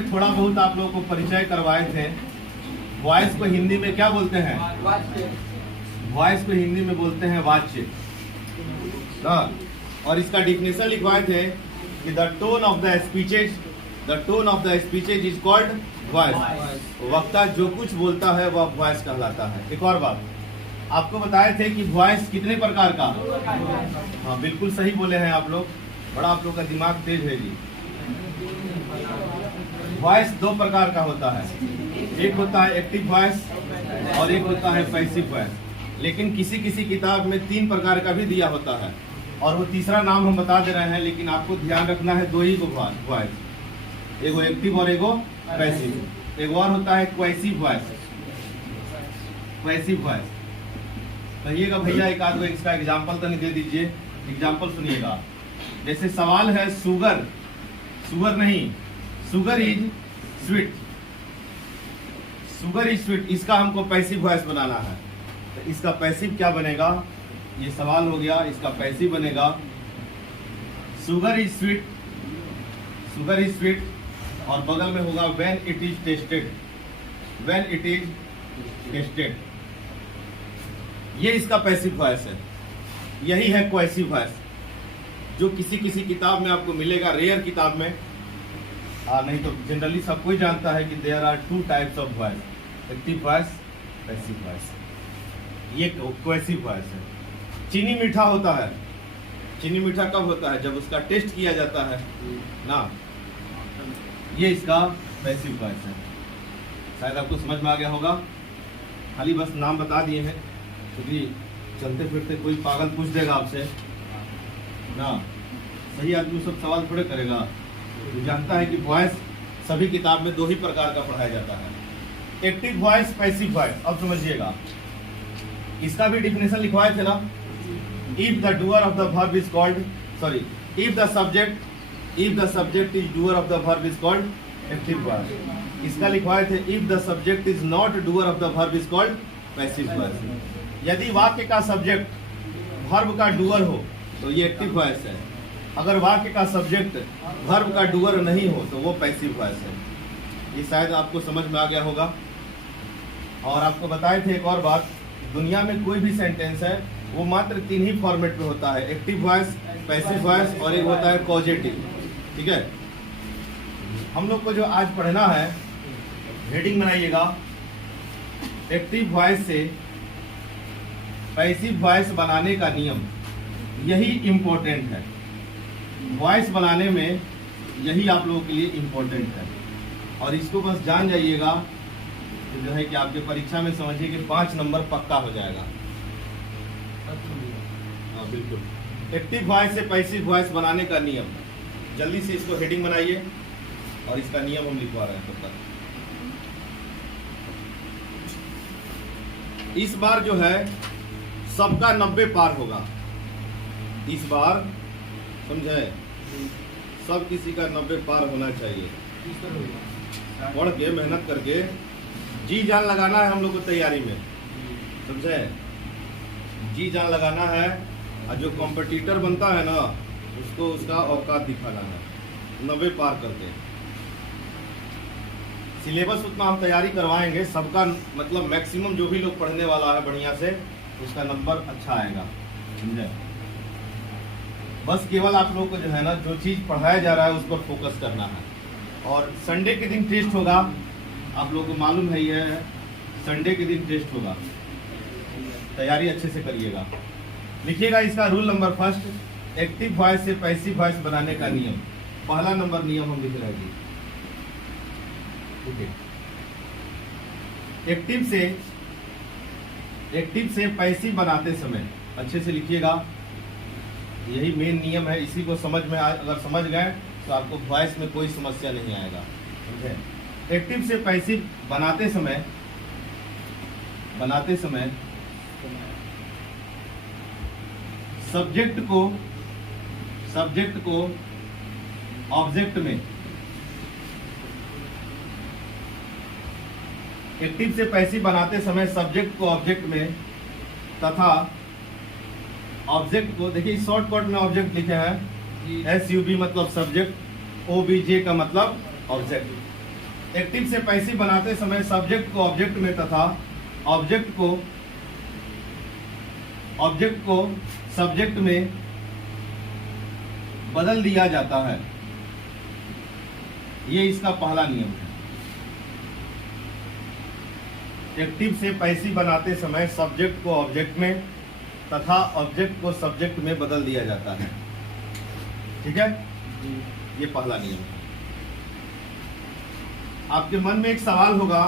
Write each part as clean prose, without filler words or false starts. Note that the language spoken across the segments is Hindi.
में थोड़ा बहुत आप लोगों को परिचय करवाए थे। वॉइस को हिंदी में क्या बोलते हैं? वॉइस को हिंदी में बोलते हैं वाच्य। और इसका डिफिनेशन लिखवाए थे कि the tone of the speeches is called voice. वक्ता जो कुछ बोलता है वह वॉइस कहलाता है। एक और बात आपको बताए थे कि वॉइस कितने प्रकार का? हाँ, बिल्कुल सही बोले हैं आप लोग। बड़ा आप लोग का दिमाग तेज है जी। वॉइस दो प्रकार का होता है, एक होता है एक्टिव वॉइस और एक होता है पैसिव वॉइस। लेकिन किसी किसी किताब में 3 प्रकार का भी दिया होता है और वो तीसरा नाम हम बता दे रहे हैं, लेकिन आपको ध्यान रखना है 2 ही को वॉइस, एगो एक्टिव और एगो पैसिव। एक और होता है क्वेसिव वॉइस। क्वेसिव वॉइस कहिएगा भैया एक आध इसका एग्जाम्पल तो नहीं दे दीजिए। एग्जाम्पल सुनिएगा। जैसे सवाल है सुगर, सुगर नहीं, sugar is sweet, sugar is sweet, इसका हमको पैसिव वॉइस बनाना है। तो इसका पैसिव क्या बनेगा? ये सवाल हो गया, इसका पैसिव बनेगा sugar is sweet, sugar is sweet, और बगल में होगा when it is tested, when it is tested. ये इसका पैसिव वॉइस है। यही है क्वेसिव वॉइस, जो किसी किसी किताब में आपको मिलेगा, रेयर किताब में। नहीं तो जनरली सब कोई जानता है कि there are 2 types of voice, active voice, passive voice. ये क्वेसिव वॉइस है। चीनी मीठा होता है। चीनी मीठा कब होता है? जब उसका टेस्ट किया जाता है ना। ये इसका पैसिव वॉइस है। शायद आपको समझ में आ गया होगा। खाली बस नाम बता दिए हैं, क्योंकि चलते फिरते कोई पागल पूछ देगा आपसे ना, सही आदमी सब सवाल थोड़े करेगा। तो जानता है कि वॉइस सभी किताब में 2 ही प्रकार का पढ़ाया जाता है, एक्टिव वॉइस, पैसिव वॉइस। अब समझिएगा, इसका भी डिफिनेशन लिखवाए थे ना। If the doer of the verb is called, sorry, if the subject is doer of the verb is called active voice. इसका लिखवाए थे if the subject is not doer of the verb is called passive voice. यदि वाक्य का सब्जेक्ट वर्ब का डूअर हो तो ये एक्टिव वॉइस है। अगर वाक्य का सब्जेक्ट वर्ब का डूअर नहीं हो तो वो पैसिव वॉइस है। ये शायद आपको समझ में आ गया होगा। और आपको बताए थे एक और बात, दुनिया में कोई भी सेंटेंस है वो मात्र 3 ही फॉर्मेट में होता है, एक्टिव वॉइस, पैसिव वॉइस और एक होता है कॉजेटिव। ठीक है, हम लोग को जो आज पढ़ना है, हेडिंग बनाइएगा, एक्टिव वॉइस से पैसिव वॉइस बनाने का नियम। यही इम्पोर्टेंट है, वॉइस बनाने में यही आप लोगों के लिए इम्पोर्टेंट है। और इसको बस जान जाइएगा, तो जो है कि आपके परीक्षा में समझिए कि 5 नंबर पक्का हो जाएगा। हाँ बिल्कुल। एक्टिव वॉइस से पैसिव वॉइस बनाने का नियम, जल्दी से इसको हेडिंग बनाइए और इसका नियम हम लिखवा रहे हैं तब तक। इस बार जो है सबका 90 पार होगा। इस बार समझे, सब किसी का 90 पार होना चाहिए। पढ़ के मेहनत करके जी जान लगाना है हम लोग को तैयारी में, समझे, जी जान लगाना है। और जो कॉम्पिटिटर बनता है ना, उसको उसका औकात दिखाना है 90 पार करके। सिलेबस उतना हम तैयारी करवाएंगे, सबका मतलब मैक्सिमम जो भी लोग पढ़ने वाला है बढ़िया से, उसका नंबर अच्छा आएगा, समझे। बस केवल आप लोग को जो है ना, जो चीज़ पढ़ाया जा रहा है उस पर फोकस करना है। और संडे के दिन टेस्ट होगा, आप लोगों को मालूम है ये है, संडे के दिन टेस्ट होगा। तैयारी अच्छे से करिएगा। लिखिएगा इसका रूल नंबर 1, एक्टिव वॉइस से पैसिव वॉइस बनाने का नियम। पहला नंबर नियम हम लिख रहे हैं। एक्टिव से पैसिव बनाते समय अच्छे से लिखिएगा, यही मेन नियम है। इसी को समझ में अगर समझ गए तो आपको वॉइस में कोई समस्या नहीं आएगा, समझे। एक्टिव से पैसिव बनाते समय सब्जेक्ट को ऑब्जेक्ट में, एक्टिव से पैसिव बनाते समय सब्जेक्ट को ऑब्जेक्ट में तथा ऑब्जेक्ट को, देखिए शॉर्टकट में ऑब्जेक्ट लिखे हैं, SUB मतलब सब्जेक्ट, OBJ का मतलब ऑब्जेक्ट। एक्टिव से पैसिव बनाते समय सब्जेक्ट को ऑब्जेक्ट में तथा ऑब्जेक्ट को सब्जेक्ट में बदल दिया जाता है। ये इसका पहला नियम है। एक्टिव से पैसिव बनाते समय सब्जेक्ट को ऑब्जेक्ट में तथा ऑब्जेक्ट को सब्जेक्ट में बदल दिया जाता है। ठीक है, ये पहला नियम है। आपके मन में एक सवाल होगा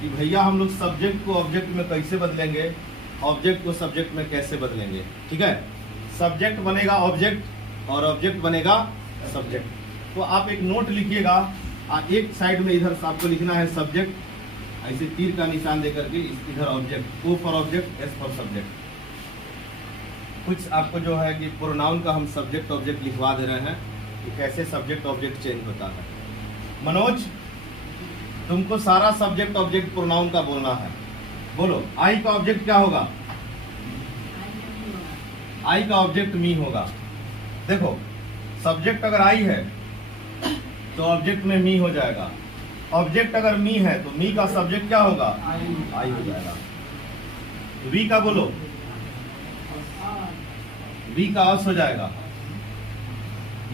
कि भैया हम लोग सब्जेक्ट को ऑब्जेक्ट में कैसे बदलेंगे, ऑब्जेक्ट को सब्जेक्ट में कैसे बदलेंगे। ठीक है, सब्जेक्ट बनेगा ऑब्जेक्ट और ऑब्जेक्ट बनेगा सब्जेक्ट। तो आप एक नोट लिखिएगा, एक साइड में इधर आपको लिखना है सब्जेक्ट, ऐसे तीर का निशान देकर के इधर object, O for object, S for subject. कुछ आपको जो है कि प्रोनाउन का हम सब्जेक्ट ऑब्जेक्ट लिखवा दे रहे हैं कि कैसे सब्जेक्ट ऑब्जेक्ट चेंज होता है। मनोज, तुमको सारा सब्जेक्ट ऑब्जेक्ट प्रोनाउन का बोलना है। बोलो, आई का ऑब्जेक्ट क्या होगा? आई का ऑब्जेक्ट मी होगा। देखो, सब्जेक्ट अगर आई है तो ऑब्जेक्ट में मी हो जाएगा। ऑब्जेक्ट अगर मी है तो मी का सब्जेक्ट क्या होगा? आई हो जाएगा। वी का बोलो, वी का अस हो जाएगा।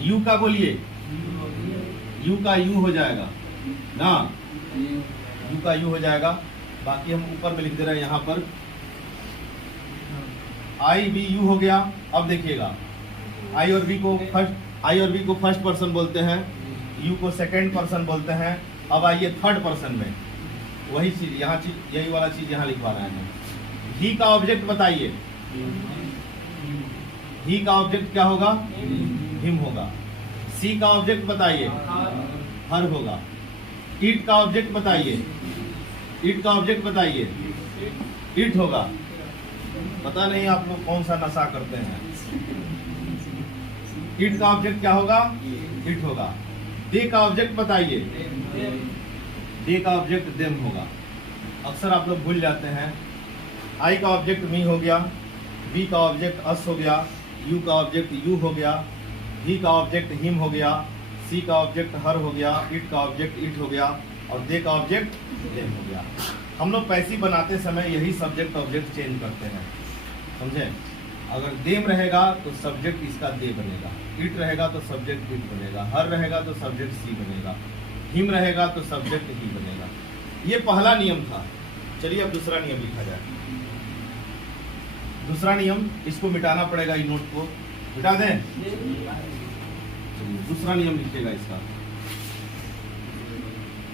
यू का बोलिए, यू का यू हो जाएगा ना, यू का यू हो जाएगा। बाकी हम ऊपर में लिख दे रहे हैं यहाँ पर आई वी यू हो गया। अब देखिएगा, आई और वी को फर्स्ट पर्सन बोलते हैं, यू को सेकंड पर्सन बोलते हैं। अब आइए थर्ड पर्सन में, वही चीज यहाँ, यही वाला चीज यहाँ लिखवा रहे हैं। ही का ऑब्जेक्ट बताइए, ही का ऑब्जेक्ट क्या होगा? हिम होगा। सी का ऑब्जेक्ट बताइए, हर होगा। इट का ऑब्जेक्ट बताइए, इट का ऑब्जेक्ट बताइए, इट होगा। पता नहीं आप लोग कौन सा नशा करते हैं। इट का ऑब्जेक्ट क्या होगा? इट होगा। दे का ऑब्जेक्ट बताइए, दे का ऑब्जेक्ट देम होगा। अक्सर आप लोग भूल जाते हैं। आई का ऑब्जेक्ट मी हो गया, बी का ऑब्जेक्ट अस हो गया, यू का ऑब्जेक्ट यू हो गया, ही का ऑब्जेक्ट हिम हो गया, सी का ऑब्जेक्ट हर हो गया, इट का ऑब्जेक्ट इट हो गया और दे का ऑब्जेक्ट देम हो गया। हम लोग पैसिव बनाते समय यही सब्जेक्ट ऑब्जेक्ट चेंज करते हैं, समझे? अगर देम रहेगा तो सब्जेक्ट इसका दे बनेगा, इट रहेगा तो सब्जेक्ट इट बनेगा, हर रहेगा तो सब्जेक्ट सी बनेगा, हिम रहेगा तो सब्जेक्ट ही बनेगा। ये पहला नियम था। चलिए अब दूसरा नियम लिखा जाए। दूसरा नियम, इसको मिटाना पड़ेगा, इस नोट को मिटा दें। दूसरा नियम लिखिएगा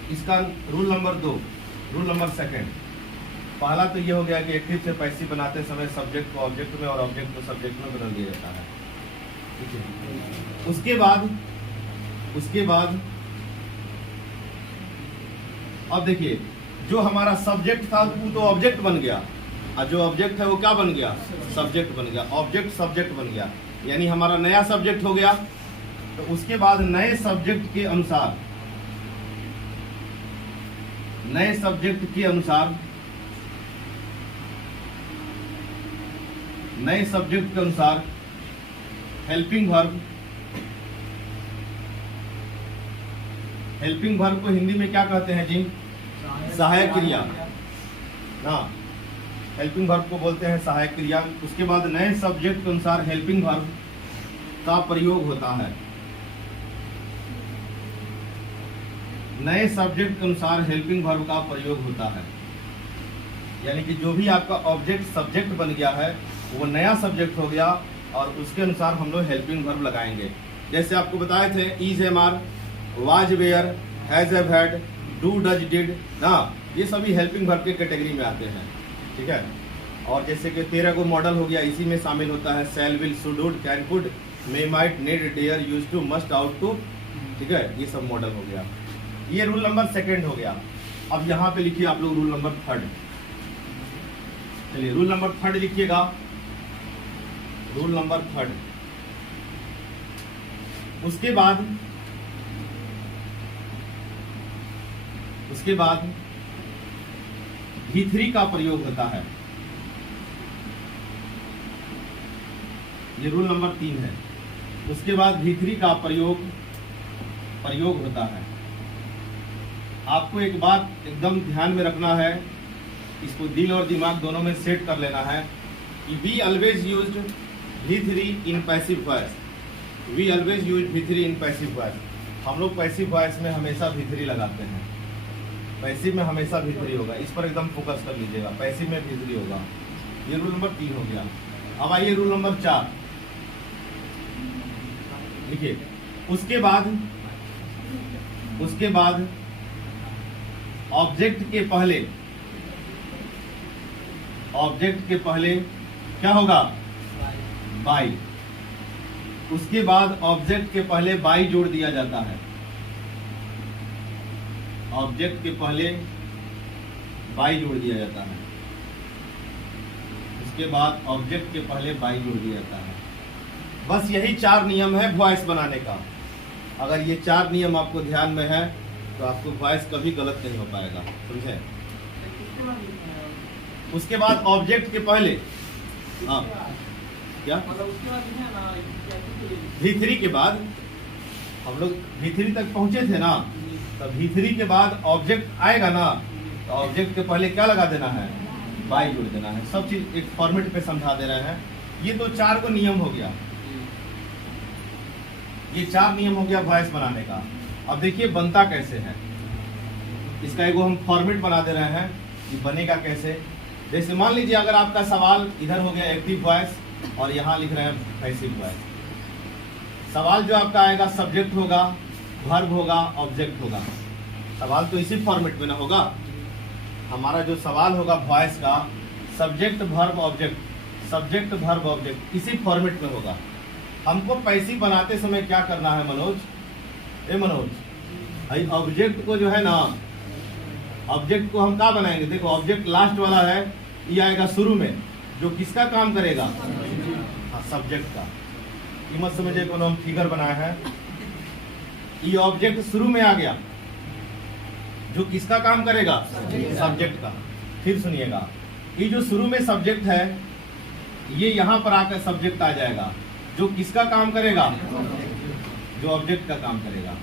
इसका रूल नंबर 2, रूल नंबर 2। पहला तो ये हो गया कि एक्टिव से पैसिव बनाते समय सब्जेक्ट को ऑब्जेक्ट में और ऑब्जेक्ट को सब्जेक्ट में बदल दिया जाता है। ठीक है, उसके बाद अब देखिए, जो हमारा सब्जेक्ट था वो तो ऑब्जेक्ट बन गया, और जो ऑब्जेक्ट है वो क्या बन गया? सब्जेक्ट बन गया। ऑब्जेक्ट सब्जेक्ट बन गया, यानी हमारा नया सब्जेक्ट हो गया। तो उसके बाद नए सब्जेक्ट के अनुसार हेल्पिंग वर्ब को हिंदी में क्या कहते हैं जी? सहायक क्रिया ना, हेल्पिंग वर्ब को बोलते हैं सहायक क्रिया। उसके बाद नए सब्जेक्ट के अनुसार हेल्पिंग वर्ब का प्रयोग होता है। नए सब्जेक्ट के अनुसार हेल्पिंग वर्ब का प्रयोग होता है, यानी कि जो भी आपका ऑब्जेक्ट सब्जेक्ट बन गया है वो नया सब्जेक्ट हो गया और उसके अनुसार हम लोग हेल्पिंग वर्ब लगाएंगे। जैसे आपको बताए थे, is am are, was were, has have had, do does did ना, ये सभी हेल्पिंग वर्ब के कैटेगरी में आते हैं। ठीक है, और जैसे कि 13 को मॉडल हो गया, इसी में शामिल होता है shall, will, should, would, can, could, may, might, need, dare, used to, must, ought to. ठीक है, ये सब मॉडल हो गया। ये रूल नंबर 2 हो गया। अब यहाँ पे लिखिए आप लोग रूल नंबर 3। चलिए रूल नंबर 3 लिखिएगा। रूल नंबर 3, उसके बाद V3 का प्रयोग होता है। ये रूल नंबर 3 है। उसके बाद V3 का प्रयोग होता है। आपको एक बात एकदम ध्यान में रखना है, इसको दिल और दिमाग दोनों में सेट कर लेना है कि we always used V3 in passive voice. We always use V3 in passive voice. हम लोग पैसिव वॉइस में हमेशा V3 लगाते हैं। पैसिव में हमेशा V3 होगा, इस पर एकदम फोकस कर लीजिएगा। पैसिव में V3 होगा। ये रूल नंबर 3 हो गया। अब आइए रूल नंबर 4 देखिए। उसके बाद ऑब्जेक्ट के पहले क्या होगा? बाई। उसके बाद ऑब्जेक्ट के पहले बाई जोड़ दिया जाता है। ऑब्जेक्ट के पहले बाई जोड़ दिया जाता है। उसके बाद ऑब्जेक्ट के पहले बाई जोड़ दिया जाता है। बस यही 4 नियम है वॉइस बनाने का। अगर ये 4 नियम आपको ध्यान में है तो आपको वॉइस कभी गलत नहीं हो पाएगा, समझे? उसके बाद ऑब्जेक्ट के पहले क्या V3 के बाद हम लोग V3 तक पहुंचे थे ना, तो V3 के बाद ऑब्जेक्ट आएगा ना, तो ऑब्जेक्ट के पहले क्या लगा देना है? बाई जोड़ देना है। सब चीज एक फॉर्मेट पे समझा दे रहे हैं। ये तो 4 को नियम हो गया। ये 4 नियम हो गया वॉइस बनाने का। अब देखिए बनता कैसे है। इसका एगो हम फॉर्मेट बना दे रहे हैं कि बनेगा कैसे। जैसे मान लीजिए अगर आपका सवाल इधर हो गया एक्टिव वॉइस और यहाँ लिख रहे हैं पैसिव वॉइस। सवाल जो आपका आएगा सब्जेक्ट होगा, वर्ब होगा, ऑब्जेक्ट होगा। सवाल तो इसी फॉर्मेट में ना होगा। हमारा जो सवाल होगा वॉइस का subject verb object, subject verb object इसी फॉर्मेट में होगा। हमको पैसिव बनाते समय क्या करना है मनोज? मनोज भाई ऑब्जेक्ट को जो है ना, ऑब्जेक्ट को हम क्या बनाएंगे? देखो ऑब्जेक्ट लास्ट वाला है, ये आएगा शुरू में, जो किसका काम करेगा? हाँ, सब्जेक्ट का। ये मत समझिए को हम फिगर बनाया है। ये ऑब्जेक्ट शुरू में आ गया, जो किसका काम करेगा? सब्जेक्ट का। फिर सुनिएगा, ये जो शुरू में सब्जेक्ट है ये यहाँ पर आकर सब्जेक्ट आ जाएगा, जो किसका काम करेगा? जो ऑब्जेक्ट का काम करेगा।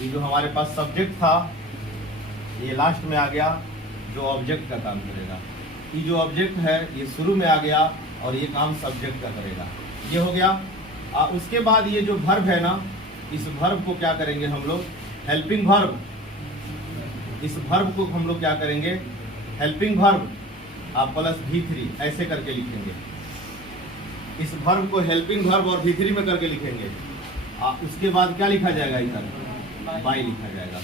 ये जो हमारे पास सब्जेक्ट था ये लास्ट में आ गया, जो ऑब्जेक्ट का काम करेगा। ये जो ऑब्जेक्ट है ये शुरू में आ गया और ये काम सब्जेक्ट का करेगा। ये हो गया। उसके बाद ये जो वर्ब है ना, इस वर्ब को क्या करेंगे हम लोग? Helping verb. इस वर्ब को हम लोग क्या करेंगे? हेल्पिंग वर्ब आप प्लस V3 ऐसे करके लिखेंगे। इस वर्ब को हेल्पिंग वर्ब और V3 में करके लिखेंगे। उसके बाद क्या लिखा जाएगा? इधर बाई लिखा जाएगा।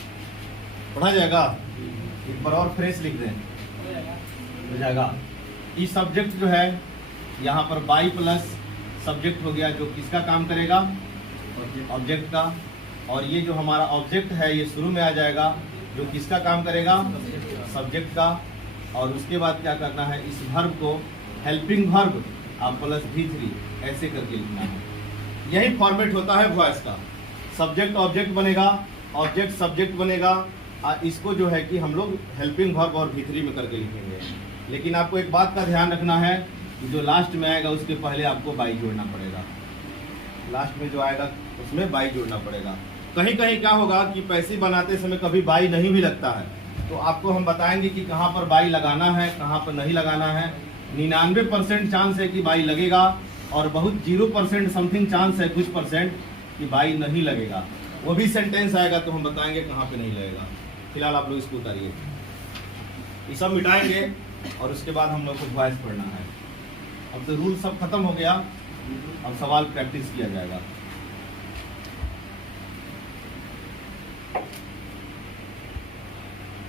पढ़ा जाएगा? एक बार और फ्रेश लिख दें हो जाएगा। ये सब्जेक्ट जो है यहाँ पर बाई प्लस सब्जेक्ट हो गया, जो किसका काम करेगा? ऑब्जेक्ट का। और ये जो हमारा ऑब्जेक्ट है ये शुरू में आ जाएगा, जो किसका काम करेगा? सब्जेक्ट का। और उसके बाद क्या करना है? इस वर्ब को हेल्पिंग वर्ब आप प्लस V3 ऐसे करके लिखना है। यही फॉर्मेट होता है वॉइस का। सब्जेक्ट ऑब्जेक्ट बनेगा, ऑब्जेक्ट सब्जेक्ट बनेगा। इसको जो है कि हम लोग हेल्पिंग वर्ब और V3 में करके लिखेंगे। लेकिन आपको एक बात का ध्यान रखना है, जो लास्ट में आएगा उसके पहले आपको बाई जोड़ना पड़ेगा। लास्ट में जो आएगा उसमें बाई जोड़ना पड़ेगा। कहीं कहीं क्या होगा कि पैसिव बनाते समय कभी बाई नहीं भी लगता है, तो आपको हम बताएंगे कि कहाँ पर बाई लगाना है, कहाँ पर नहीं लगाना है। 99% चांस है कि बाई लगेगा और बहुत 0% समथिंग चांस है, कुछ परसेंट कि बाई नहीं लगेगा। वो भी सेंटेंस आएगा तो हम बताएंगे कहाँ पे नहीं लगेगा। फिलहाल आप लोग इसको उतारिए, ये सब मिटाएंगे और उसके बाद हम लोग को वॉइस पढ़ना है। अब तो रूल सब खत्म हो गया, अब सवाल प्रैक्टिस किया जाएगा।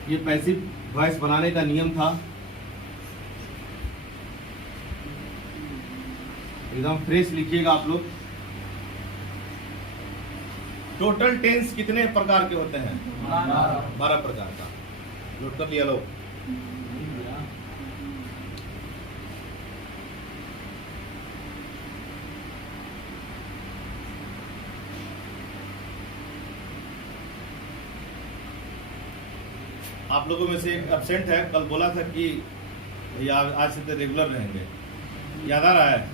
ये पैसिव वॉइस बनाने का नियम था। एकदम फ्रेश लिखिएगा आप लोग। टोटल टेंस कितने प्रकार के होते हैं? 12 प्रकार का। नोट कर लिया लोग। आप लोगों में से एक एब्सेंट है, कल बोला था कि आज से तो रेगुलर रहेंगे, याद आ रहा है?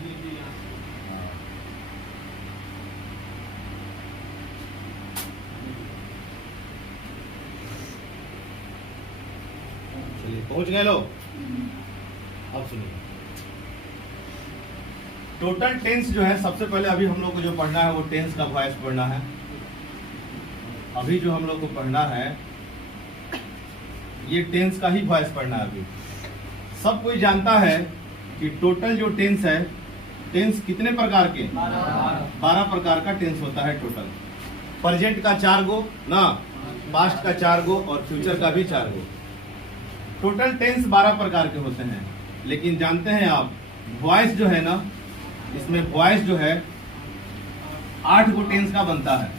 चलिए पहुंच गए लोग। अब सुनिए, टोटल टेंस जो है, सबसे पहले अभी हम लोग को जो पढ़ना है वो टेंस का वॉइस पढ़ना है। अभी जो हम लोग को पढ़ना है ये टेंस का ही वॉइस पढ़ना है। अभी सब कोई जानता है कि टोटल जो टेंस है, टेंस कितने प्रकार के, 12 प्रकार का टेंस होता है टोटल। प्रेजेंट का 4 गो ना, पास्ट का 4 गो और फ्यूचर का भी 4 गो। टोटल टेंस 12 प्रकार के होते हैं। लेकिन जानते हैं आप, वॉइस जो है ना, इसमें वॉइस जो है 8 गो टेंस का बनता है।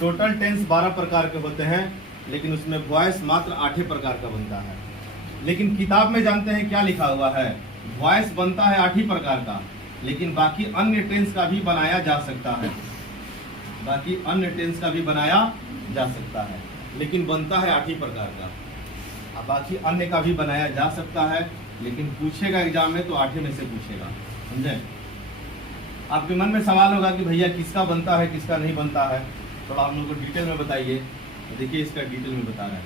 टोटल टेंस 12 प्रकार के होते हैं, लेकिन उसमें वॉइस मात्र 8 प्रकार का बनता है। लेकिन किताब में जानते हैं क्या लिखा हुआ है, वॉइस बनता है 8 ही प्रकार का, लेकिन बाकी अन्य टेंस का भी बनाया जा सकता है। बाकी अन्य टेंस का भी बनाया जा सकता है, लेकिन बनता है 8 ही प्रकार का। अब बाकी अन्य का भी बनाया जा सकता है, लेकिन पूछेगा एग्जाम में तो 8 में से पूछेगा, समझे। आपके मन में सवाल होगा कि भैया किसका बनता है किसका नहीं बनता है, थोड़ा हम लोग को डिटेल में बताइए। तो देखिए इसका डिटेल में बता रहे हैं।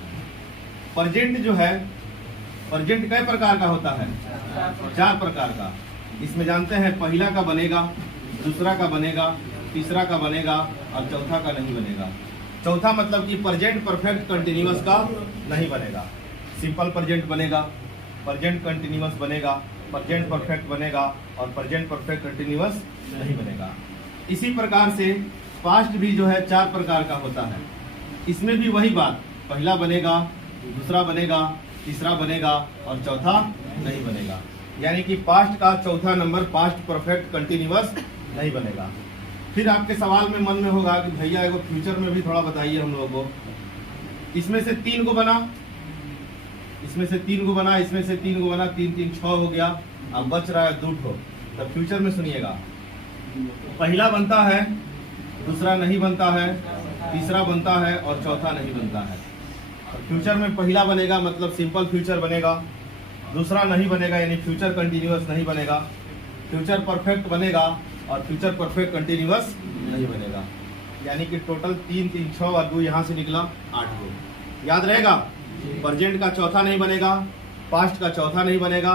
प्रेजेंट जो है, प्रेजेंट कई प्रकार का होता है, 4 प्रकार का। इसमें जानते हैं पहला का बनेगा, दूसरा का बनेगा, तीसरा का बनेगा और चौथा का नहीं बनेगा। चौथा मतलब कि प्रेजेंट परफेक्ट कंटिन्यूअस का नहीं बनेगा। सिंपल प्रेजेंट बनेगा, प्रेजेंट कंटिन्यूअस बनेगा, प्रेजेंट परफेक्ट बनेगा और प्रेजेंट परफेक्ट कंटिन्यूअस नहीं बनेगा। इसी प्रकार से पास्ट भी जो है 4 प्रकार का होता है। इसमें भी वही बात, पहला बनेगा, दूसरा बनेगा, तीसरा बनेगा और चौथा नहीं बनेगा। यानी कि पास्ट का चौथा नंबर पास्ट परफेक्ट कंटिन्यूअस नहीं बनेगा। फिर आपके सवाल में मन में होगा कि भैया एगो फ्यूचर में भी थोड़ा बताइए हम लोगों को। इसमें से 3 को बना, इसमें से 3 को बना, इसमें से 3 को बना, 3 3 6 हो गया। अब बच रहा है 2 ठो। तो फ्यूचर में सुनिएगा, पहला बनता है, दूसरा नहीं बनता है, तीसरा बनता है और चौथा नहीं बनता है। फ्यूचर में पहला बनेगा मतलब सिंपल फ्यूचर बनेगा, दूसरा नहीं बनेगा यानी फ्यूचर कंटिन्यूअस नहीं बनेगा, फ्यूचर परफेक्ट बनेगा और फ्यूचर परफेक्ट कंटिन्यूअस नहीं बनेगा। यानी कि टोटल 3 3 6 और 2 यहाँ से निकला 8 गो। याद रहेगा, प्रेजेंट का चौथा नहीं बनेगा, पास्ट का चौथा नहीं बनेगा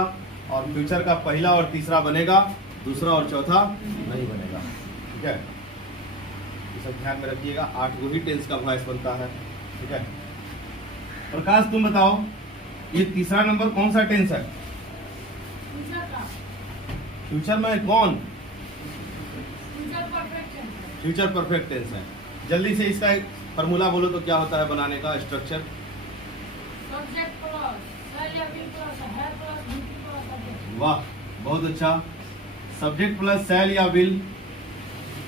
और फ्यूचर का पहला और तीसरा बनेगा, दूसरा और चौथा नहीं बनेगा। ठीक है, ये सब ध्यान में रखिएगा। 8 गो ही टेंस का वॉइस बनता है। ठीक है, प्रकाश तुम बताओ, ये तीसरा नंबर कौन सा टेंस है? फ्यूचर में कौन? फ्यूचर परफेक्ट टेंस है। जल्दी से इसका एक फॉर्मूला बोलो तो क्या होता है बनाने का स्ट्रक्चर? वाह, बहुत अच्छा। सब्जेक्ट प्लस सेल या will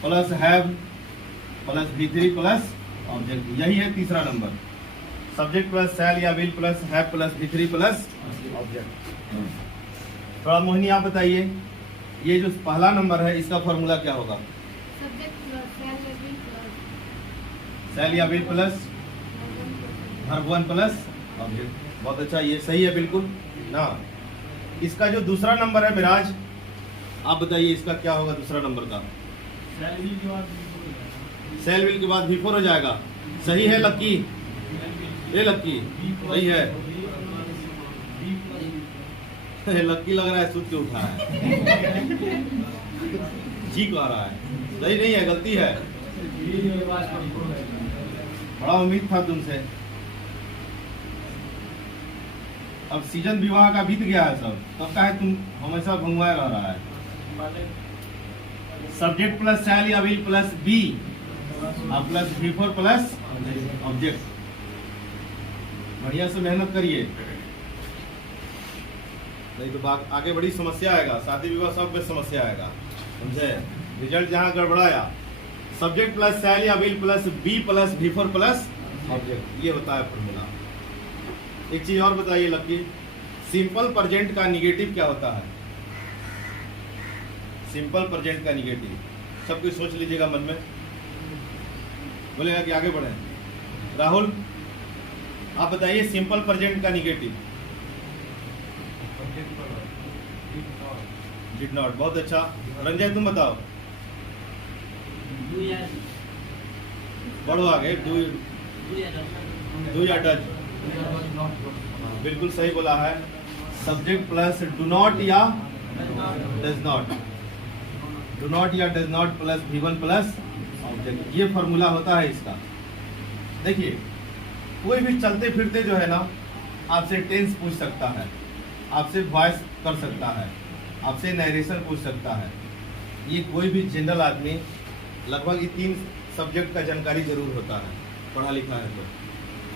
plus have plus V3 plus object, यही है तीसरा नंबर। सब्जेक्ट प्लस सेल या will plus have plus V3 plus object. थोड़ा मोहिनी आप बताइए, ये जो पहला नंबर है इसका फॉर्मूला क्या होगा? सेल या will plus verb 1 plus object. बहुत अच्छा, ये सही है बिल्कुल ना। इसका जो दूसरा नंबर है मिराज, आप बताइए इसका क्या होगा दूसरा नंबर का? सेल विल के बाद V4 हो जाएगा। सही है लक्की, ये लक्की सही है। लक्की लग रहा है सूत के उठा है, जी कह रहा है। सही नहीं है, गलती है। बड़ा उम्मीद था तुमसे। अब सीजन विवाह का बीत गया है सब, तब का है तुम हमेशा भंगवाया रह रहा है। सब्जेक्ट प्लस सेल या will plus be plus V4 plus object. बढ़िया से मेहनत करिए, नहीं तो आगे बड़ी समस्या आएगा। शादी विवाह सब में समस्या आएगा, समझे। रिजल्ट जहाँ गड़बड़ाया, सब्जेक्ट प्लस सेल या will plus be plus V4 plus object, ये होता है फॉर्मूला। एक चीज और बताइए लक्की, सिंपल प्रेजेंट का निगेटिव क्या होता है? सिंपल प्रेजेंट का निगेटिव सब कुछ सोच लीजिएगा मन में, बोलेगा कि आगे बढ़े। राहुल आप बताइए सिंपल प्रेजेंट का निगेटिव। डिड नॉट, बहुत अच्छा। रंजय तुम बताओ। बढ़ो आगे, डू या डज। बिल्कुल सही बोला है। सब्जेक्ट प्लस डू नॉट या डज नॉट, डू नॉट या does not plus V1 plus object, ये फॉर्मूला होता है इसका। देखिए कोई भी चलते फिरते जो है ना आपसे टेंस पूछ सकता है, आपसे वॉइस कर सकता है, आपसे नरेशन पूछ सकता है। ये कोई भी जनरल आदमी लगभग ये 3 सब्जेक्ट का जानकारी जरूर होता है, पढ़ा लिखा है तो।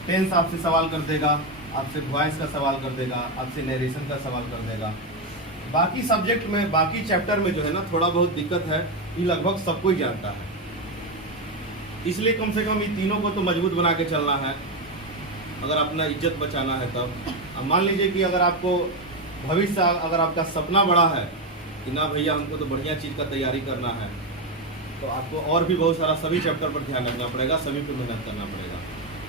टेंस आपसे सवाल कर देगा, आपसे वॉइस का सवाल कर देगा, आपसे नरेशन का सवाल कर देगा। बाकी सब्जेक्ट में, बाकी चैप्टर में जो है ना थोड़ा बहुत दिक्कत है, ये लगभग सबको ही जानता है। इसलिए कम से कम ये तीनों को तो मजबूत बना के चलना है अगर अपना इज्जत बचाना है तब। अब मान लीजिए कि अगर आपको भविष्य, अगर आपका सपना बड़ा है कि ना भैया हमको तो बढ़िया चीज़ का तैयारी करना है, तो आपको और भी बहुत सारा सभी चैप्टर पर ध्यान रखना पड़ेगा, सभी पर मेहनत करना पड़ेगा।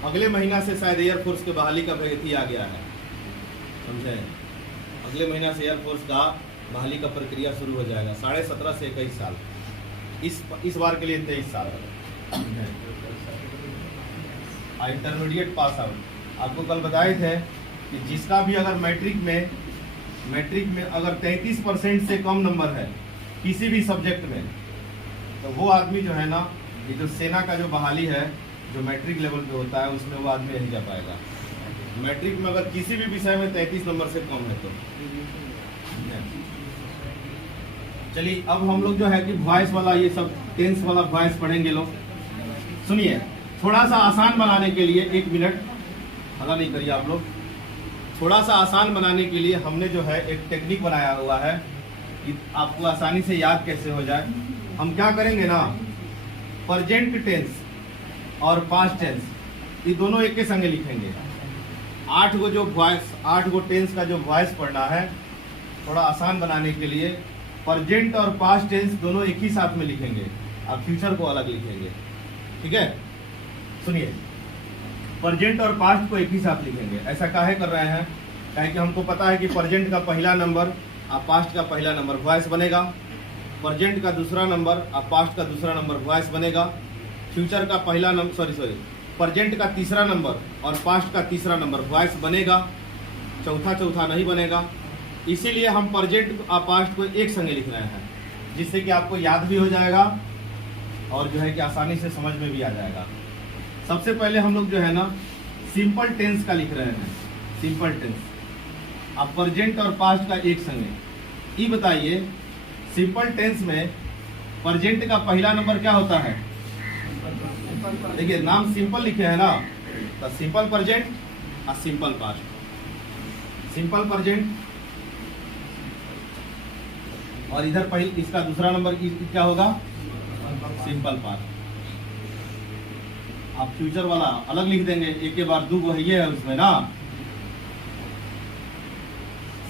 अगले महीना से शायद एयरफोर्स के बहाली का भर्ती आ गया है, समझे? अगले महीना से एयरफोर्स का बहाली का प्रक्रिया शुरू हो जाएगा। 17.5 से 21 साल, इस बार के लिए 23 साल। इंटरमीडिएट पास आउट आपको कल बताए थे कि जिसका भी अगर मैट्रिक में अगर 33% से कम नंबर है किसी भी सब्जेक्ट में, तो वो आदमी जो है ना, ये जो सेना का जो बहाली है जो मैट्रिक लेवल पे होता है उसमें वो आदमी नहीं जा पाएगा। मैट्रिक में अगर किसी भी विषय में 33 नंबर से कम है तो। चलिए अब हम लोग जो है कि वॉइस वाला, ये सब टेंस वाला वॉइस पढ़ेंगे लोग। सुनिए, थोड़ा सा आसान बनाने के लिए 1 मिनट हला नहीं करिए आप लोग। थोड़ा सा आसान बनाने के लिए हमने जो है एक टेक्निक बनाया हुआ है कि आपको आसानी से याद कैसे हो जाए। हम क्या करेंगे ना, प्रेजेंट टेंस और पास्ट टेंस ये दोनों एक के संगे लिखेंगे। 8 गो टेंस का जो वॉइस पढ़ना है, थोड़ा आसान बनाने के लिए प्रेजेंट और पास्ट टेंस दोनों एक ही साथ में लिखेंगे, आप फ्यूचर को अलग लिखेंगे। ठीक है, सुनिए, प्रेजेंट और पास्ट को एक ही साथ लिखेंगे। ऐसा काहे कर रहे हैं? काहे कि हमको पता है कि प्रेजेंट का पहला नंबर और पास्ट का पहला नंबर वॉइस बनेगा, प्रेजेंट का दूसरा नंबर और पास्ट का दूसरा नंबर वॉइस बनेगा, फ्यूचर का पहला नंबर प्रेजेंट का तीसरा नंबर और पास्ट का तीसरा नंबर वॉइस बनेगा, चौथा नहीं बनेगा। इसीलिए हम प्रेजेंट और पास्ट को एक संगे लिख रहे हैं, जिससे कि आपको याद भी हो जाएगा और जो है कि आसानी से समझ में भी आ जाएगा। सबसे पहले हम लोग जो है ना सिंपल टेंस का लिख रहे हैं। सिंपल टेंस, आप प्रेजेंट और पास्ट का एक संगे। ये बताइए, सिंपल टेंस में प्रेजेंट का पहला नंबर क्या होता है? देखिए, नाम सिंपल लिखे हैं ना, तो सिंपल प्रेजेंट और सिंपल पास्ट। सिंपल प्रेजेंट और इधर पहले इसका दूसरा नंबर क्या होगा? Simple past. आप फ्यूचर वाला अलग लिख देंगे, एक के बाद 2 गो ये है उसमें ना।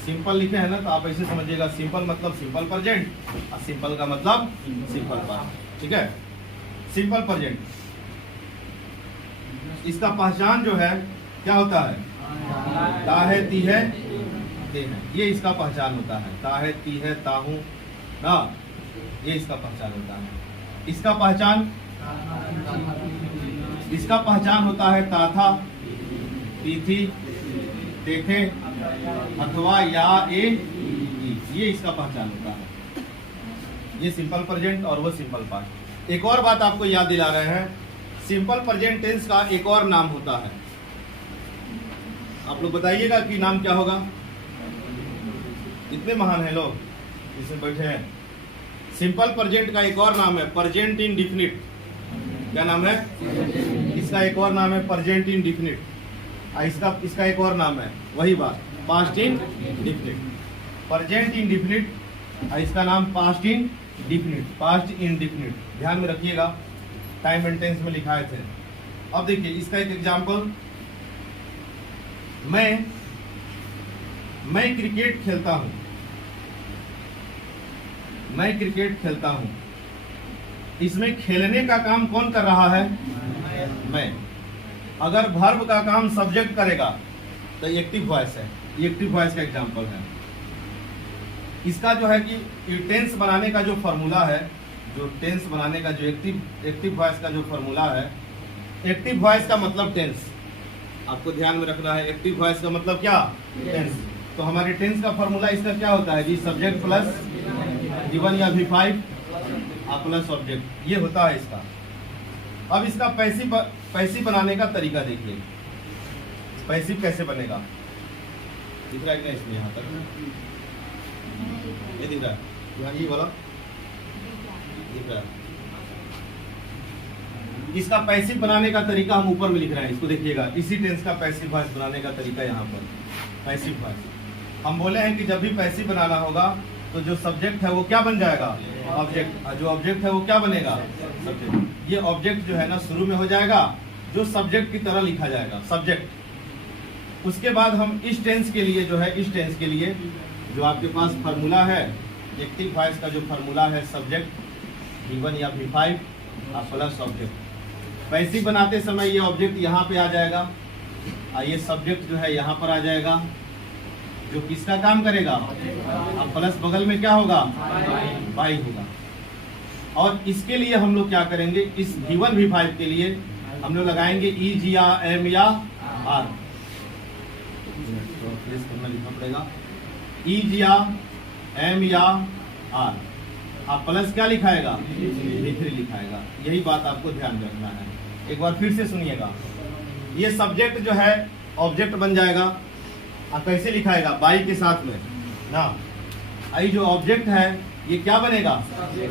सिंपल लिखे हैं ना, तो आप ऐसे समझिएगा, सिंपल मतलब सिंपल प्रेजेंट और सिंपल का मतलब सिंपल पास्ट। ठीक है, सिंपल प्रेजेंट, इसका पहचान जो है क्या होता है? ता है, ती है, ते है, ये इसका पहचान होता है। ता है, ती है, ताहू ना, ये इसका पहचान होता है। इसका पहचान होता है ताथा, तीथी, देखे अथवा या ए, ये इसका पहचान होता है। ये सिंपल प्रेजेंट और वो सिंपल पास्ट। एक और बात आपको याद दिला रहे हैं, सिंपल प्रेजेंट टेंस का एक और नाम होता है। आप लोग बताइएगा कि नाम क्या होगा? इतने महान है लोग इसमें बैठे हैं। सिंपल प्रेजेंट का एक और नाम है प्रेजेंट इंडेफिनिट। क्या नाम है इसका? एक और नाम है प्रेजेंट इंडेफिनिट। इसका एक और नाम है, वही बात, पास्ट इंडेफिनिट। प्रेजेंट इंडेफिनिट और इसका नाम पास्ट इंडेफिनिट। पास्ट इंडेफिनिट ध्यान में रखिएगा, टाइम एंड टेंस में लिखाए थे। अब देखिए इसका एक एग्जांपल, मैं क्रिकेट खेलता हूं। मैं क्रिकेट खेलता हूं, इसमें खेलने का काम कौन कर रहा है? मैं। अगर वर्ब का काम सब्जेक्ट करेगा तो एक्टिव वॉइस है। ये एक्टिव वॉइस का एग्जांपल है। इसका जो है कि टेंस बनाने का जो फॉर्मूला है, जो टेंस बनाने का जो एक्टिव वॉइस का जो फॉर्मूला है, एक्टिव वॉइस का मतलब टेंस। आपको ध्यान में रखना है। एक्टिव वॉइस का मतलब क्या? टेंस। तो हमारे टेंस का फॉर्मूला इसका क्या होता है जी? सब्जेक्ट प्लस V1 या V5 प्लस ऑब्जेक्ट, ये होता है इसका। अब इसका पैसिव बनाने का तरीका देखिए। पैसिव कैसे बनेगा? दिख रहा है कि नहीं इसमें? यहाँ तक ये दिख रहा है, यहाँ ये वाला दिख रहा है। इसका पैसिव बनाने का तरीका हम ऊपर में लिख रहे हैं, इसको देखिएगा। इसी टेंस का पैसिव वॉइस बनाने का तरीका यहाँ पर पैसिव वॉइस। हम बोले हैं कि जब भी पैसिव बनाना होगा तो जो सब्जेक्ट है वो क्या बन जाएगा? ऑब्जेक्ट। जो ऑब्जेक्ट है वो क्या बनेगा? सब्जेक्ट। ये ऑब्जेक्ट जो है ना शुरू में हो जाएगा, जो सब्जेक्ट की तरह लिखा जाएगा, सब्जेक्ट। उसके बाद हम इस टेंस के लिए जो है, इस टेंस के लिए जो आपके पास फार्मूला है, एक्टिव वॉइस का जो फार्मूला है, सब्जेक्ट V1 या V5 प्लस ऑब्जेक्ट। पैसिव बनाते समय ये ऑब्जेक्ट यहाँ पे आ जाएगा और ये सब्जेक्ट जो है यहाँ पर आ जाएगा, जो किसका काम करेगा? अब प्लस बगल में क्या होगा? बाई होगा। और इसके लिए हम लोग क्या करेंगे? इस V1 V5 के लिए हम लोग लगाएंगे E, G या M या R। लिखना पड़ेगा E, G या M या R। आप प्लस क्या लिखाएगा? V3 लिखाएगा। यही बात आपको ध्यान रखना है। एक बार फिर से सुनिएगा। ये सब्जेक्ट जो है ऑब्जेक्ट बन जाएगा। आप कैसे लिखाएगा? बाई के साथ में ना। आई जो ऑब्जेक्ट है ये क्या बनेगा?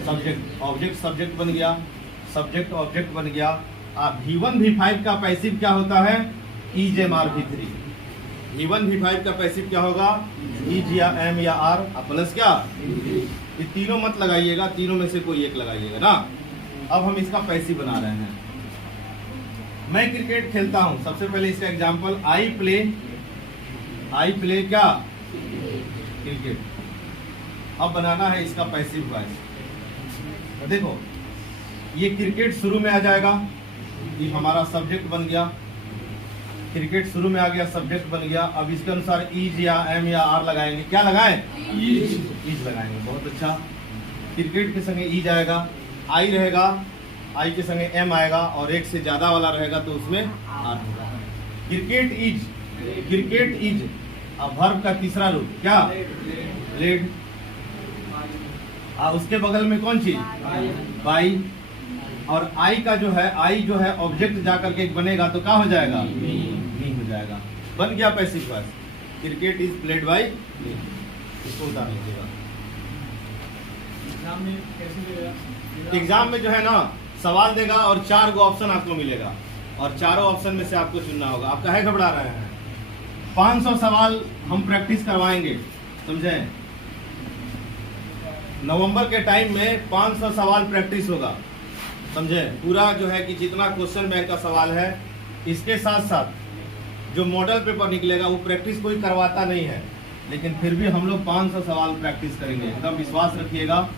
सब्जेक्ट। ऑब्जेक्ट सब्जेक्ट बन गया, सब्जेक्ट ऑब्जेक्ट बन गया। V1 V5 का पैसिव क्या होता है? E, G, M, R, V3। V1 V5 का पैसिव क्या होगा? E, G या M या R प्लस क्या? ये तीनों मत लगाइएगा, तीनों में से कोई एक लगाइएगा ना। अब हम इसका पैसिव बना रहे हैं। मैं क्रिकेट खेलता हूं। सबसे पहले इसका एग्जांपल, आई प्ले क्या? क्रिकेट। अब बनाना है इसका पैसिव वॉइस। देखो ये क्रिकेट शुरू में आ जाएगा, ये हमारा सब्जेक्ट बन गया। क्रिकेट शुरू में आ गया, सब्जेक्ट बन गया। अब इसके अनुसार E, G या M या R लगाएंगे। क्या लगाएं? ईज लगाएंगे। बहुत अच्छा। क्रिकेट के संगे E जाएगा, I रहेगा, I के संगे M आएगा और एक से ज्यादा वाला रहेगा तो उसमें R होगा। क्रिकेट इज अब वर्ब का तीसरा रूप क्या? प्लेड। उसके बगल में कौन चीज? बाई। और आई का जो है, आई जो है ऑब्जेक्ट जाकर के बनेगा तो क्या हो जाएगा? मी हो जाएगा। बन गया passive voice. Cricket is played by me. इसको उतार लीजिएगा। एग्जाम में जो है ना सवाल देगा और 4 गो ऑप्शन आपको मिलेगा और चारों ऑप्शन में से आपको चुनना होगा। आप काहे घबरा रहे हैं? 500 सवाल हम प्रैक्टिस करवाएंगे, समझे? नवंबर के टाइम में 500 सवाल प्रैक्टिस होगा, समझे? पूरा जो है कि जितना क्वेश्चन बैंक का सवाल है, इसके साथ साथ जो मॉडल पेपर निकलेगा वो प्रैक्टिस कोई करवाता नहीं है, लेकिन फिर भी हम लोग 500 सवाल प्रैक्टिस करेंगे। एकदम विश्वास रखिएगा।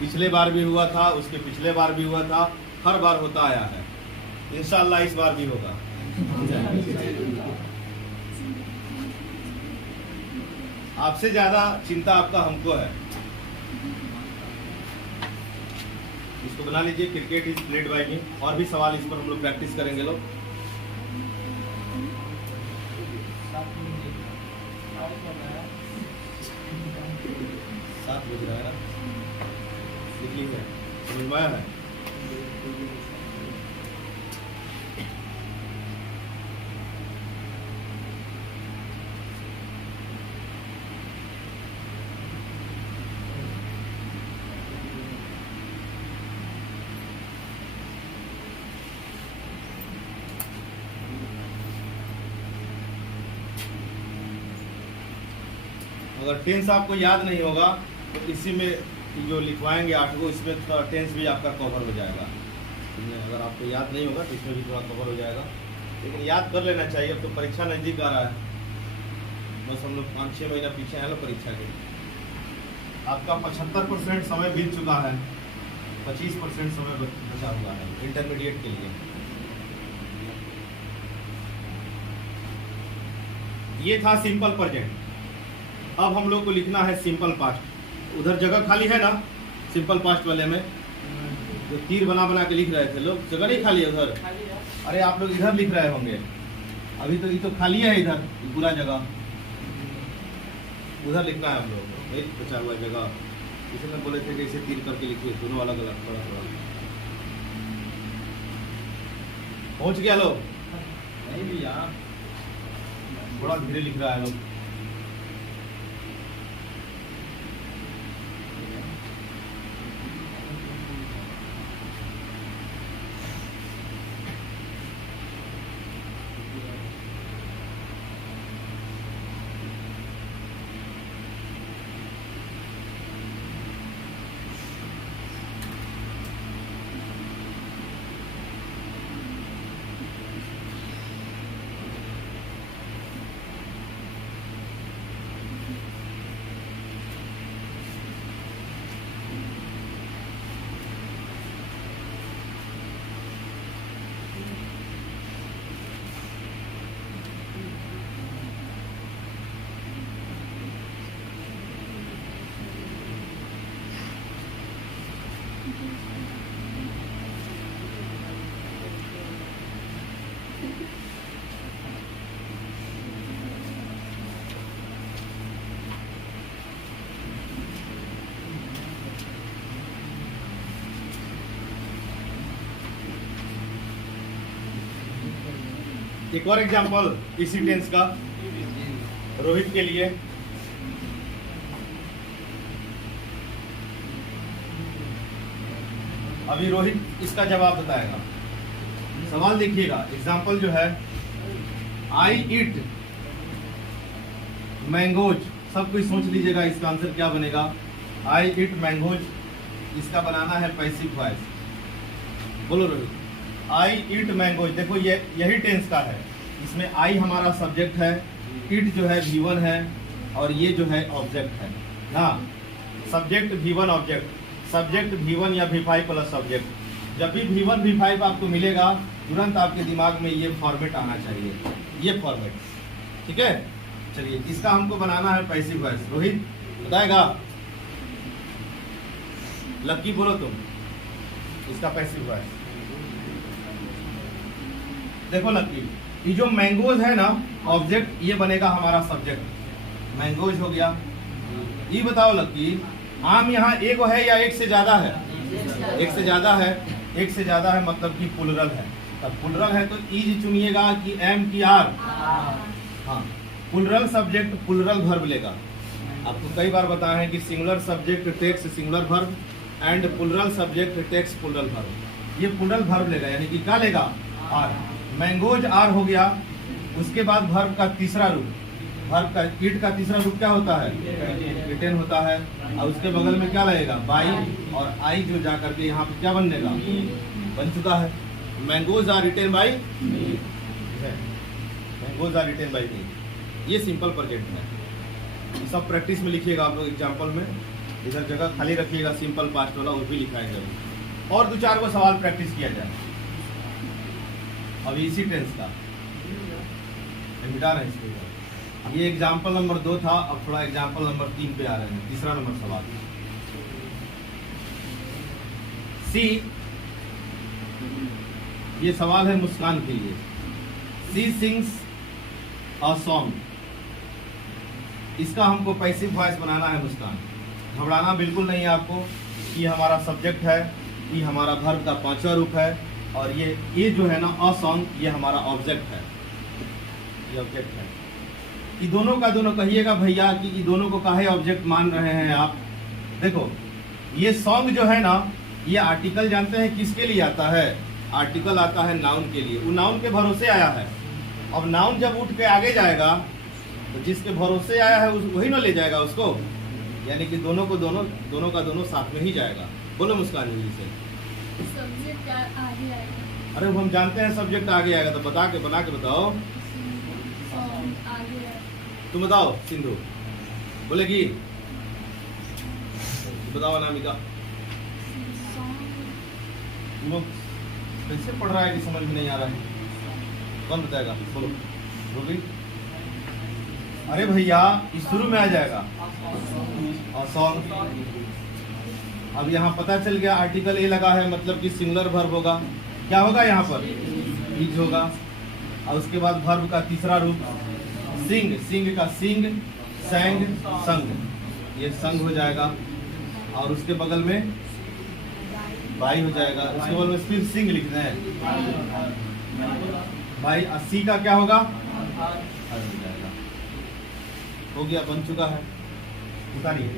पिछले बार भी हुआ था, उसके पिछले बार भी हुआ था, हर बार होता आया है। इंशाअल्लाह इस बार भी होगा। आपसे ज्यादा चिंता आपका हमको है। इसको बना लीजिए, क्रिकेट इज प्लेड बाय मी। और भी सवाल इस पर हम लोग प्रैक्टिस करेंगे लोग। सात बज रहा है, समझ में आया है? अगर टेंस आपको याद नहीं होगा तो इसी में जो लिखवाएंगे 8 को, इसमें तो टेंस भी आपका कवर हो जाएगा। अगर आपको याद नहीं होगा तो इसमें भी थोड़ा कवर हो जाएगा, लेकिन याद कर लेना चाहिए। अब तो परीक्षा नज़दीक आ रहा है, बस हम लोग 5-6 महीना पीछे हैं लोग परीक्षा के। आपका 75% समय बीत चुका है, 25% समय बचा हुआ है इंटरमीडिएट के लिए। ये था सिंपल प्रेजेंट। अब हम लोग को लिखना है सिंपल पास्ट। उधर जगह खाली है ना सिंपल पास्ट वाले में, जो तीर बना बना के लिख रहे थे लोग, जगह नहीं खाली है उधर। अरे आप लोग इधर लिख रहे होंगे, अभी तो ये तो खाली है इधर, ये पूरा जगह उधर लिखना है हम लोग को, एक बचा हुआ जगह। इसलिए बोले थे कि इसे 3 करके लिखिए, दोनों अलग अलग थोड़ा थोड़ा। पहुंच गया लोग? नहीं भैया, थोड़ा धीरे लिख रहा है लोग। एक और एग्जांपल इसी टेंस का रोहित के लिए। अभी रोहित इसका जवाब बताएगा। सवाल देखिएगा, एग्जांपल जो है, आई ईट मैंगोज। सब कुछ सोच लीजिएगा इसका आंसर क्या बनेगा। आई ईट मैंगोज, इसका बनाना है पैसिव वॉइस। बोलो रोहित। आई ईट मैंगोज, देखो ये यही टेंस का है। इसमें आई हमारा सब्जेक्ट है, ईट जो है V1 है, और ये जो है ऑब्जेक्ट है ना। Subject V1 object, subject V1 या V5 प्लस सब्जेक्ट। जब भी V1 V5 आपको मिलेगा, तुरंत आपके दिमाग में ये फॉर्मेट आना चाहिए, ये फॉर्मेट। ठीक है, चलिए इसका हमको बनाना है पैसिव वॉइस। रोहित बताएगा? लक्की बोलो तुम इसका पैसिव वॉइस। देखो लक्की, ये जो मैंगोज है ना ऑब्जेक्ट, ये बनेगा हमारा सब्जेक्ट। मैंगोज हो गया। ये बताओ लक्की, आम यहाँ एक है या एक से ज्यादा है? एक से ज्यादा है। एक से ज्यादा है मतलब कि प्लुरल है। तब प्लुरल है तो इज चुनिएगा कि एम की आर। हाँ, प्लुरल सब्जेक्ट प्लुरल वर्ब लेगा। आपको कई बार बताया है कि singular subject takes singular verb and plural subject takes plural verb. ये प्लुरल वर्ब लेगा, यानी कि क्या लेगा? आर। मैंगोज आर हो गया। उसके बाद वर्ब का तीसरा रूप, वर्ब का ईट का तीसरा रूप क्या होता है? रिटेन होता है। और उसके बगल में क्या लगेगा? बाई, और आई जो जा करके यहाँ पे क्या बननेगा? बन चुका है। Mangoes are written by, mangoes are written by me. ये सिंपल प्रेजेंट है। ये सब प्रैक्टिस में लिखिएगा आप लोग एग्जाम्पल में। इधर जगह खाली रखिएगा सिंपल पास्ट वाला, वो भी लिखा है जरूर। और 2-4 को सवाल प्रैक्टिस किया जाए अभी इसी टेंस का। मिटा रहे हैं इसको। ये एग्जाम्पल नंबर 2 था, अब थोड़ा एग्जाम्पल नंबर 3 पे आ रहे हैं। तीसरा नंबर सवाल, सी। ये सवाल है मुस्कान के लिए। सी सिंग्स अ सॉन्ग, इसका हमको पैसिव वॉइस बनाना है मुस्कान। घबराना बिल्कुल नहीं है आपको। ये हमारा सब्जेक्ट है, ये हमारा वर्ब का 5वां रूप है, और ये जो है ना अ सॉन्ग, ये हमारा ऑब्जेक्ट है। ये ऑब्जेक्ट है। ये दोनों का दोनों कहिएगा भैया कि ये दोनों को काहे ऑब्जेक्ट मान रहे हैं आप। देखो ये सॉन्ग जो है ना, ये आर्टिकल जानते हैं किसके लिए आता है? आर्टिकल आता है नाउन के लिए। वो नाउन के भरोसे आया है। अब नाउन जब उठ के आगे जाएगा तो जिसके भरोसे आया है वही ना ले जाएगा उसको। यानी कि दोनों को दोनों का दोनों साथ में ही जाएगा। बोलो मुस्कान जी से। सब्जेक्ट आगे आएगा। अरे हम जानते हैं सब्जेक्ट आगे आएगा, तो बना के बताओ। सॉन्ग आगे आएगा। तुम बताओ सिंधु, बोलेगी? बताओ अनामिका। तुम लोग कैसे पढ़ रहा है कि समझ में नहीं आ रहा है? कौन बताएगा? बोलो रोबी। अरे भैया इस शुरू में आ जाएगा और सॉन्ग। अब यहाँ पता चल गया आर्टिकल ए लगा है, मतलब कि सिंगुलर वर्ब होगा। क्या होगा यहाँ पर? इज होगा। और उसके बाद वर्ब का तीसरा रूप सिंग, सिंग का सिंग, सैंग, संग, ये संग हो जाएगा। और उसके बगल में बाई हो जाएगा, उसके बगल में फिर सिंग लिखना है भाई। सी का क्या होगा? हर हो जाएगा। हो गया, बन चुका है। उतारिए।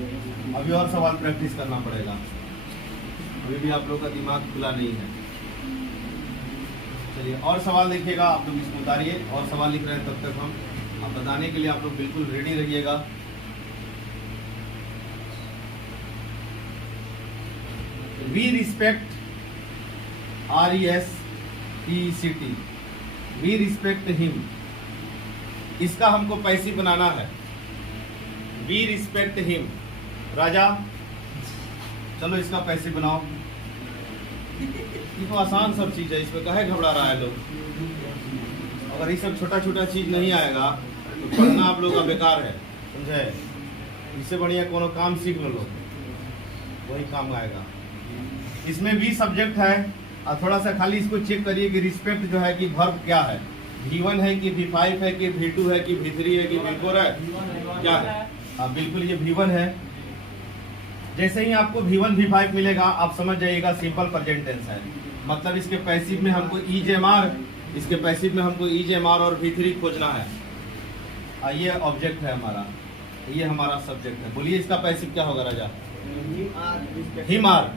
अभी और सवाल प्रैक्टिस करना पड़ेगा, अभी भी आप लोग का दिमाग खुला नहीं है। चलिए और सवाल देखिएगा, आप लोग इसको उतारिए और सवाल लिख रहे हैं तब तक हम अब बताने के लिए आप लोग बिल्कुल रेडी रहिएगा। We respect, RESPECT, we respect him, इसका हमको पैसिव बनाना है। वी रिस्पेक्ट हिम, राजा चलो इसका पैसिव बनाओ। ये तो आसान सब चीज है, इसमें काहे घबरा रहा है लोग। अगर ये सब छोटा छोटा चीज नहीं आएगा तो पढ़ना आप लोग का बेकार है, समझे। इससे बढ़िया कोनो काम सीख लो लोग, वही काम आएगा। इसमें भी सब्जेक्ट है और थोड़ा सा खाली इसको चेक करिए कि रिस्पेक्ट जो है कि वर्ब क्या है, V1 है कि V5 है कि V2 है कि V3 है कि V4 है, क्या है? हाँ बिल्कुल ये V1 है। जैसे ही आपको V1 V5 मिलेगा आप समझ जाइएगा सिंपल प्रेजेंट टेंस है। मतलब इसके पैसिव में हमको EJMR, इसके पैसिव में हमको EJMR और V3 खोजना है। ये ऑब्जेक्ट है हमारा, ये हमारा सब्जेक्ट है। बोलिए इसका पैसिव क्या होगा राजा? Him are.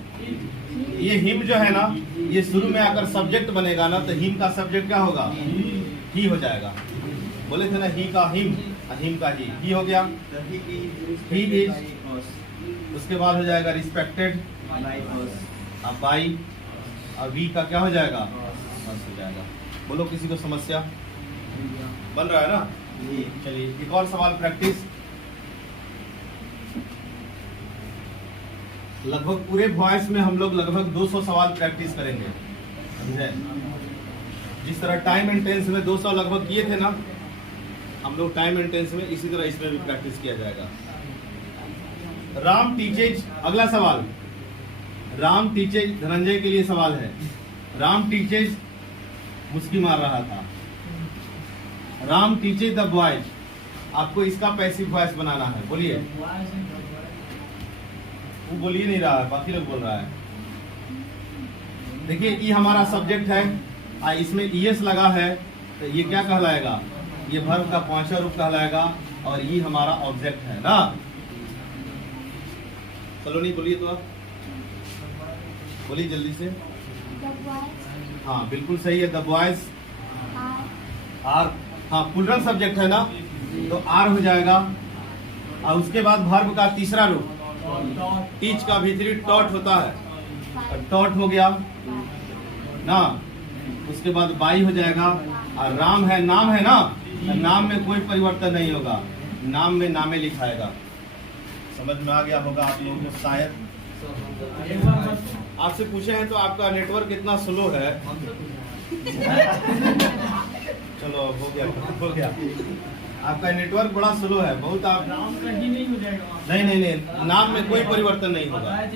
ये हिम जो है ना, ये शुरू में आकर सब्जेक्ट बनेगा ना, तो हिम का सब्जेक्ट क्या होगा? ही हो जाएगा। बोले थे ना ही का हिम और हिम का ही हो गया। ही इज, उसके बाद हो जाएगा रिस्पेक्टेड, अब बाई, और वी का क्या हो जाएगा? बस हो जाएगा। बोलो किसी को समस्या बन रहा है ना? चलिए एक और सवाल प्रैक्टिस। लगभग पूरे वॉइस में हम लोग लगभग 200 सवाल प्रैक्टिस करेंगे, समझे। जिस तरह टाइम एंड टेंस में 200 लगभग किए थे ना हम लोग टाइम एंड टेंस में, इसी तरह इसमें भी प्रैक्टिस किया जाएगा। राम टीचेज, अगला सवाल राम टीचेज, धनंजय के लिए सवाल है। राम टीचेज मुस्की मार रहा था। राम टीचेज द बॉयज, आपको इसका पैसिव वॉइस बनाना है। बोलिए, वो बोल ही नहीं रहा है, बाकी लोग बोल रहा है। देखिए ये हमारा सब्जेक्ट है, इसमें ES लगा है, तो ये क्या कहलाएगा? ये वर्ब का पांचवा रूप कहलाएगा और ये हमारा ऑब्जेक्ट है ना। चलो नहीं बोलिए तो आप बोलिए जल्दी से। हाँ बिल्कुल सही है, द बॉयज आर। हाँ प्लूरल सब्जेक्ट है ना, तो आर हो जाएगा। और उसके बाद वर्ब का तीसरा रूप टीच का V3 टॉट होता है, टॉट हो गया ना। उसके बाद बाई हो जाएगा। और राम है, नाम है ना, नाम में कोई परिवर्तन नहीं होगा, नाम में नामे लिखाएगा। समझ में आ गया होगा आप लोगों को शायद। आपसे पूछे हैं तो आपका नेटवर्क इतना स्लो है। चलो हो गया आपका नेटवर्क बड़ा स्लो है बहुत। आप नहीं, नाम में कोई परिवर्तन नहीं होगा।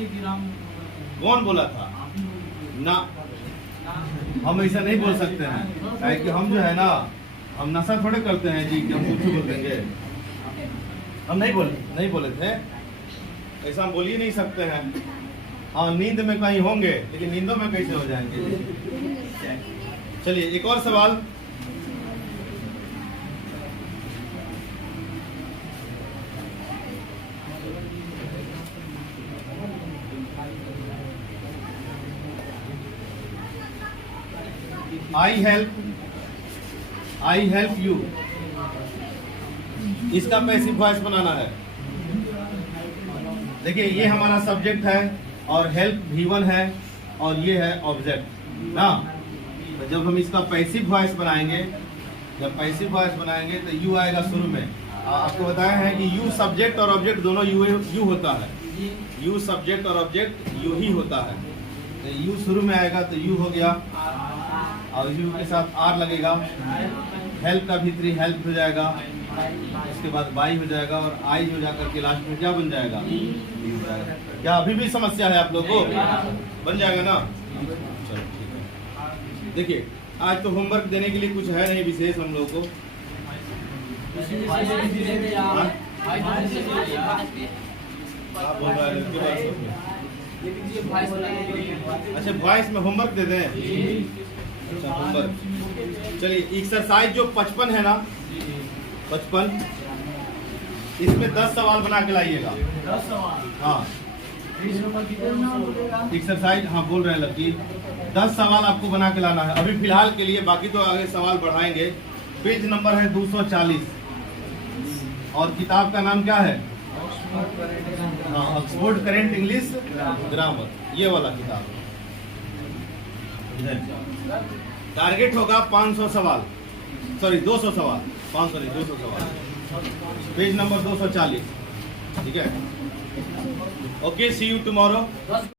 कौन बोला था ना? हम ऐसा नहीं बोल सकते हैं, कि हम जो है ना, हम नशा थोड़े करते हैं जी कि हम कुछ बोल देंगे। हम नहीं बोले थे, ऐसा हम बोल ही नहीं सकते हैं। हाँ नींद में कहीं होंगे, लेकिन नींदों में कैसे हो जाएंगे। चलिए एक और सवाल। आई हेल्प यू, इसका पैसिव वॉइस बनाना है। देखिए ये हमारा सब्जेक्ट है और हेल्प V1 है और ये है ऑब्जेक्ट ना। तो जब हम इसका पैसिव वॉइस बनाएंगे, तो यू आएगा शुरू में। आपको बताया है कि यू सब्जेक्ट और ऑब्जेक्ट दोनों यू होता है। यू सब्जेक्ट और ऑब्जेक्ट यू ही होता है। तो यू शुरू में आएगा तो यू हो गया और यू के साथ आर लगेगा। हेल्प का V3 हेल्प हो जाएगा। उसके बाद बाई हो जाएगा और आई हो जाकर के लास्ट में क्या बन जाएगा? क्या अभी भी समस्या है आप लोगों को? बन जाएगा ना? चलो ठीक है। देखिए आज तो होमवर्क देने के लिए कुछ है नहीं विशेष हम लोग को। हाँ? आप बोल रहे हैं उसके बाद अच्छा वॉइस में होमवर्क दे दें। अच्छा होमवर्क चलिए एक्सरसाइज जो 55 है ना 55 इसमें 10 सवाल बना के लाइएगा। 10 सवाल। हाँ एक्सरसाइज हाँ बोल रहे हैं लड़की 10 सवाल आपको बना के लाना है अभी फिलहाल के लिए, बाकी तो आगे सवाल बढ़ाएंगे। पेज नंबर है 240 और किताब का नाम क्या है? हाँ ऑक्सफोर्ड करेंट इंग्लिश ग्रामर, ये वाला किताब है। टारगेट होगा 500 सवाल, सॉरी 200 सवाल, 500 नहीं 200 सवाल। पेज नंबर 240 ठीक है। Okay see you tomorrow.